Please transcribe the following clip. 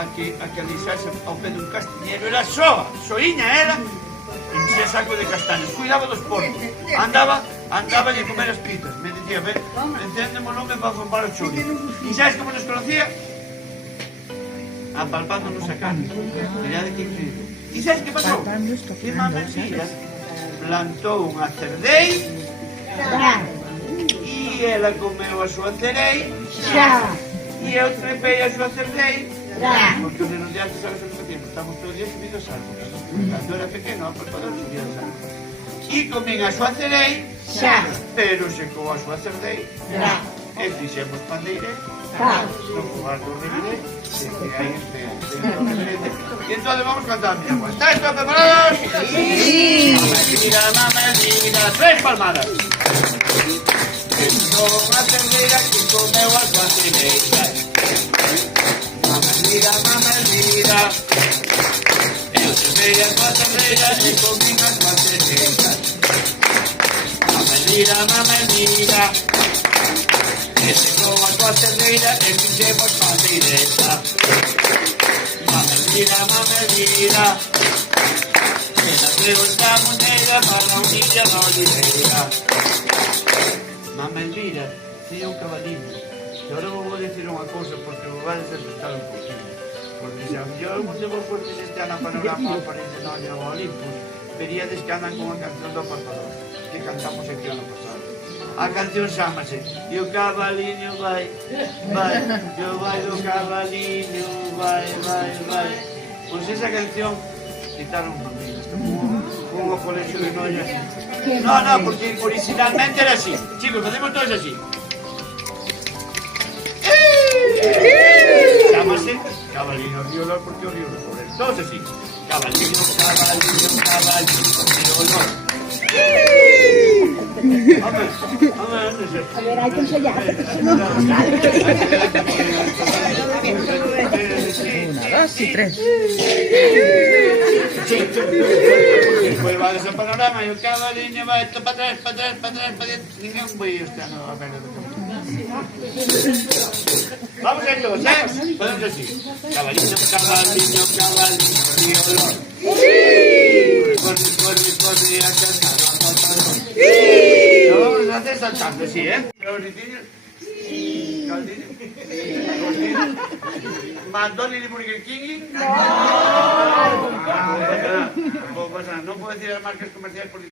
A que alisarse ao pé dun castiñeiro era soiña ela, enchía saco de castaños, cuidaba dos porcos, andaba de comer as pitas, me dicía, ven, encéndeme o lume para formar o churri. E sabes como nos conocía? Apalpándonos a cara. Mirá de que increíble. E sabes que pasou? Que Mama Elvira plantou unha cerdei e ela comeu a súa cerei e eu trepei a súa cerdei porque os nenos de antes sabes o que facíamos, estamos todo o día subidos aos árboles. Cando era pequeno, a palpador subía aos árboles e comín a súa cerei pero secou a súa cerdei e fixemos pandeire no fogar do reviré que hai e entón vamos cantar a miña voz. ¿Estáis todos preparados? Sí! Mama Elvira, 3 palmadas. Entrou unha cerdeira que comeu as súas cereiras. Mama Elvira, eu trepei a súa cerdeira e comín as súas cereiras. Mama Elvira, e secou a súa cerdeira e fixemos pandeireta. Mama Elvira, e naceu esta moneda para a unilla da oliveira. Mama Elvira tiña un cabaliño, e agora vou dicir unha cousa porque vos vais a asustar un poquinho, porque se yo algún de vos fuertes este ano a panorama ao París de Noia ou Olympus, veríades que andan con unha canción do apartador que cantamos aquí ano pasado. A canción chámase E o cabaliño vai, e o vai do cabaliño vai. Pois esa canción quitaron por mí, como o colexio de Noia. No, porque originalmente era así. Chicos, facemos todos así. Chámase cabaliño riolor porque o río no corre. Todos así. Cabaliño riolor. A ver, hai que ensayar. 1, 2 y 3. Despois va dese panorama e o cabaliño vai para atrás, ninguén vai este ano a ver. Vamos a ir todos, podemos así. Cabaliño, riolor. Corre, a cantar. Lo vamos a hacer saltando, sí, Los ritiños. Caldillo. ¿McDonald's y Burger King? No. No puedo decir las marcas comerciales porque